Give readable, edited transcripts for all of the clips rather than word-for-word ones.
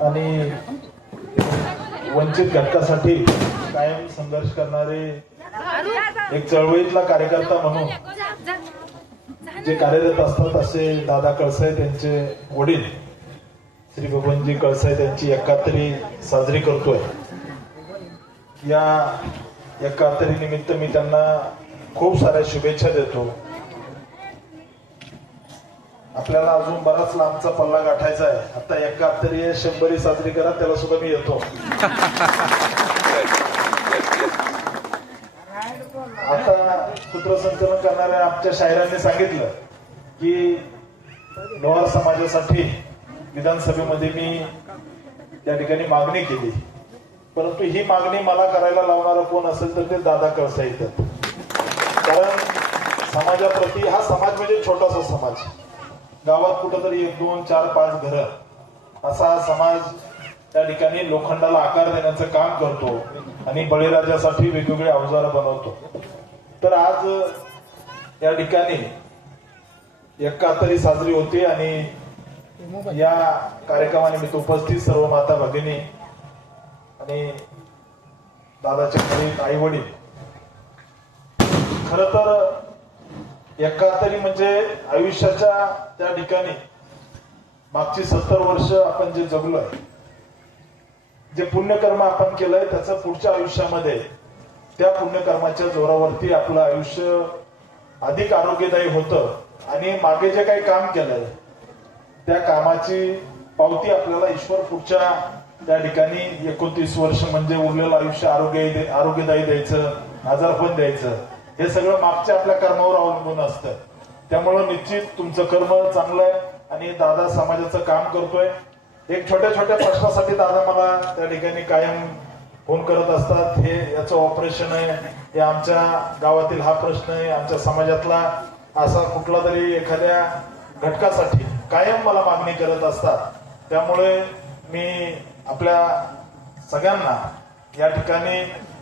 आणि वंचित घटकासाठी कायम संघर्ष करणारे एक चळवळीतला कार्यकर्ता म्हणून जे कार्यरत असतात असे दादा कळसाई त्यांचे वडील श्री बबनजी कळसाई त्यांची एकाहत्तरी साजरी करतोय। या एकाहत्तरी निमित्त मी त्यांना खूप साऱ्या शुभेच्छा देतो। आपल्याला अजून बराच लांबचा पल्ला गाठायचा आहे। आता 71 आहे, 100 साजरी करा, त्याला सुद्धा मी येतो। आता सूत्रसंचलन करणाऱ्या आमच्या शाहिरांनी सांगितलं की लोहार समाजासाठी विधानसभेमध्ये मी त्या ठिकाणी मागणी केली, परंतु ही मागणी मला करायला लावणारा कोण असेल तर ते दादा कळसाई आहेत। कारण समाजाप्रती हा समाज म्हणजे छोटासा समाज, गावात कुठंतरी 1, 2, 4, 5 घरं असा हा समाज त्या ठिकाणी लोखंडाला आकार देण्याचं काम करतो आणि बळीराजासाठी वेगवेगळे अवजार बनवतो। तर आज या ठिकाणी 71 साजरी होती आणि या कार्यक्रमानिमित्त उपस्थित सर्व माता भगिनी आणि दादाचे वडील आई वडील, खर तर 71 म्हणजे आयुष्याच्या त्या ठिकाणी मागची 70 वर्ष आपण जे जगलोय, जे पुण्यकर्म आपण केलंय त्याचं पुढच्या आयुष्यामध्ये त्या पुण्यकर्माच्या जोरावरती आपलं आयुष्य अधिक आरोग्यदायी होतं आणि मागे जे काही काम केलंय त्या कामाची पावती आपल्याला ईश्वर पुढच्या त्या ठिकाणी 29 वर्ष म्हणजे उरलेलं आयुष्य आरोग्यदायी द्यायचं, आजारपण द्यायचं, हे सगळं मागच्या आपल्या कर्मावर अवलंबून असतं। त्यामुळं निश्चित तुमचं कर्म चांगलं आहे आणि दादा समाजाचं काम करतोय। एक छोट्या छोट्या प्रश्नासाठी दादा मला त्या ठिकाणी कायम फोन करत असतात, हे याचं ऑपरेशन आहे, हे आमच्या गावातील हा प्रश्न आहे, आमच्या समाजातला असा कुठला तरी एखाद्या घटकासाठी कायम मला मागणी करत असतात। त्यामुळे मी आपल्या सगळ्यांना या ठिकाणी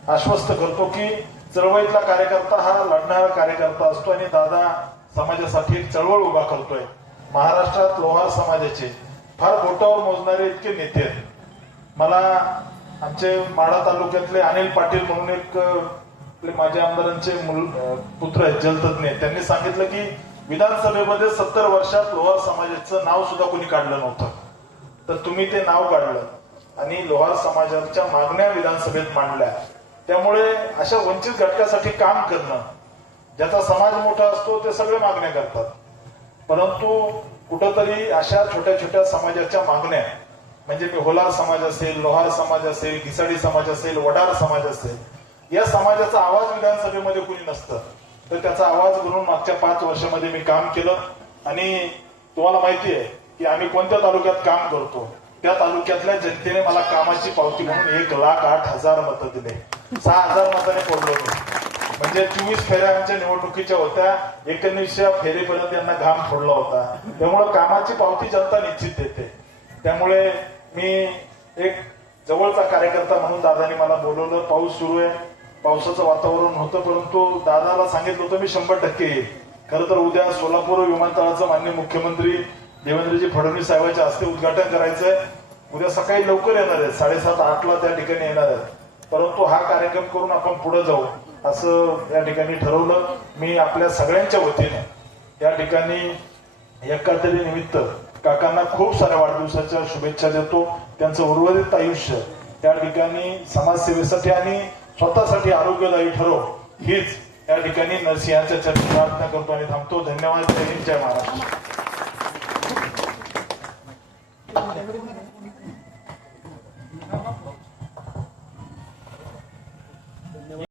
आश्वस्त करतो की चळवळीतला कार्यकर्ता हा लढणारा कार्यकर्ता असतो आणि दादा समाजासाठी एक चळवळ उभा करतोय। महाराष्ट्रात लोहार समाजाचे फार बोटावर मोजणारे इतके नेते आहेत। मला आमचे माढा तालुक्यातले अनिल पाटील म्हणून एक माझ्या आमदारांचे पुत्र आहेत, जलतज्ञ, त्यांनी सांगितलं की विधानसभेमध्ये 70 वर्षात लोहार समाजाचं नाव सुद्धा कोणी काढलं नव्हतं, तर तुम्ही ते नाव काढलं आणि लोहार समाजाच्या मागण्या विधानसभेत मांडल्या। त्यामुळे अशा वंचित घटकासाठी काम करणं, ज्याचा समाज मोठा असतो ते सगळे मागण्या करतात, परंतु कुठंतरी अशा छोट्या छोट्या समाजाच्या मागण्या म्हणजे होलार समाज असेल, लोहार समाज असेल, घिसाडी समाज असेल, वडार समाज असेल, या समाजाचा आवाज विधानसभेमध्ये कुणी नसतं, तर त्याचा आवाज म्हणून मागच्या 5 वर्षामध्ये मी काम केलं। आणि तुम्हाला माहिती आहे की आम्ही कोणत्या तालुक्यात काम करतो, त्या तालुक्यातल्या जनतेने मला कामाची पावती म्हणून 1,08,000 मतं दिले, 6,000 मताने पडलो मी। म्हणजे 24 फेऱ्या आमच्या निवडणुकीच्या होत्या, 19व्या फेरीपर्यंत यांना घाम फोडला होता। त्यामुळे कामाची पावती जनता निश्चित देते। त्यामुळे मी एक जवळचा कार्यकर्ता म्हणून दादानी मला बोलवलं। पाऊस सुरू आहे, पावसाचं वातावरण होतं, परंतु दादाला सांगितलं होतं मी 100% येईल। खरं तर उद्या सोलापूर विमानतळाचं माननीय मुख्यमंत्री देवेंद्रजी फडणवीस साहेबांच्या हस्ते उद्घाटन करायचंय। उद्या सकाळी लवकर येणार आहेत, 7:30-8 ला त्या ठिकाणी येणार आहेत, परंतु हा कार्यक्रम करून आपण पुढे जाऊ असं या ठिकाणी ठरवलं। मी आपल्या सगळ्यांच्या वतीने या ठिकाणी 71 निमित्त काकांना खूप साऱ्या वाढदिवसाच्या शुभेच्छा देतो। त्यांचं उर्वरित आयुष्य त्या ठिकाणी समाजसेवेसाठी आणि स्वतःसाठी आरोग्यदायी ठरो, हीच या ठिकाणी नरसिंहाच्या चरणी प्रार्थना करतो आणि थांबतो। धन्यवाद। जय हिंद, जय महाराष्ट्र।